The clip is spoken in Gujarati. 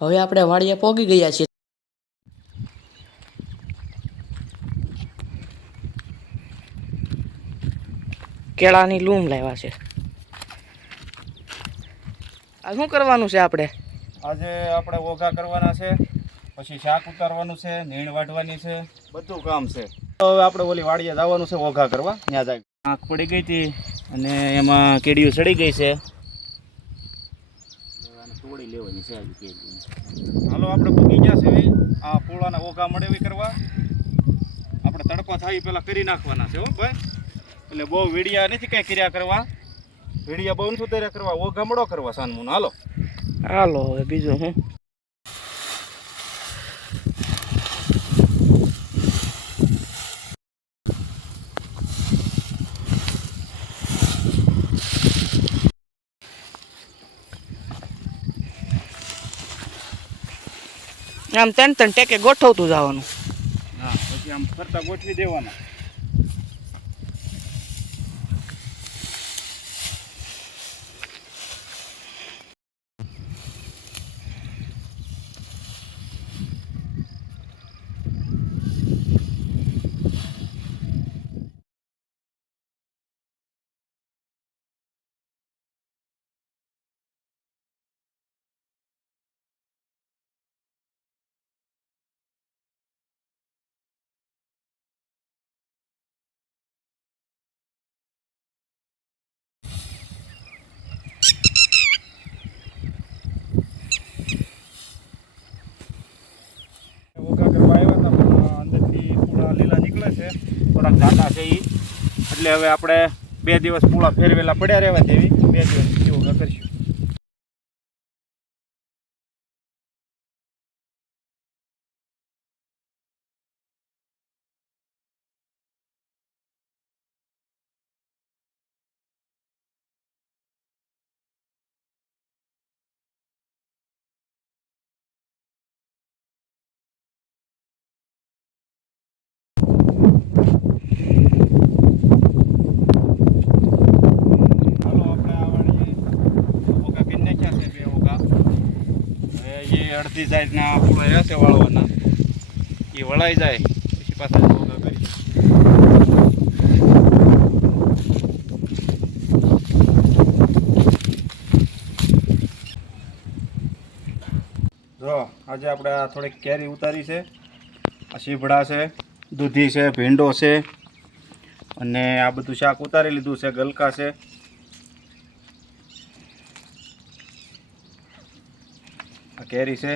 હવે આપણે વાડીએ પહોંચી ગયા છીએ. કેળાની લૂમ લાવ્યા છે. આ શું કરવાનું છે આપણે? આજે આપણે ઓઘા કરવાના છે, પછી શાક ઉતારવાનું છે, નીણ વાઢવાની છે, બધું કામ છે. તો હવે આપણે ઓલી વાડીએ જવાનું છે ઓઘા કરવા. ત્યાં જાય આંખ પડી ગઈ હતી અને એમાં કેડીઓ ચડી ગઈ છે. તોડી લેવાની છે આજે કેડી. હાલો આપણે પૂગી ગયા છે આ પોળાના ઓઘા મળેવી કરવા. આપણે તડકો થાય પહેલાં કરી નાખવાના છે હો ભાઈ. એટલે બહુ વીડિયા નથી કંઈ કર્યા કરવા, વીડિયા બહુ નથી તૈયાર કરવા, ઓઘા મળો કરવા સાનમુન. હાલો હાલો હવે બીજું હું. આમ ત્રણ ટેકે ગોઠવતું જવાનું. હા, પછી આમ ફરતા ગોઠવી દેવાના. ઓઘા કરવા આવ્યા હતા પણ અંદરથી પૂળા લીલા નીકળે છે, થોડાક જાડા છે એ. એટલે હવે આપણે 2 દિવસ પૂળા ફેરવેલા પડ્યા રહેવા દેવી. 2 દિવસ પછી ઓઘા કરીશું. અડધી સાઈડના પૂળા રહેશે વાળવાના, એ વળાઈ જાય પછી પાછા ઓઘા કરીશું. જો આજે આપણે આ થોડીક કેરી ઉતારી છે. આ સીભડા છે, દૂધી છે, ભીંડો છે, અને આ બધું શાક ઉતારી લીધું છે. ગલકા છે, આ કેરી છે.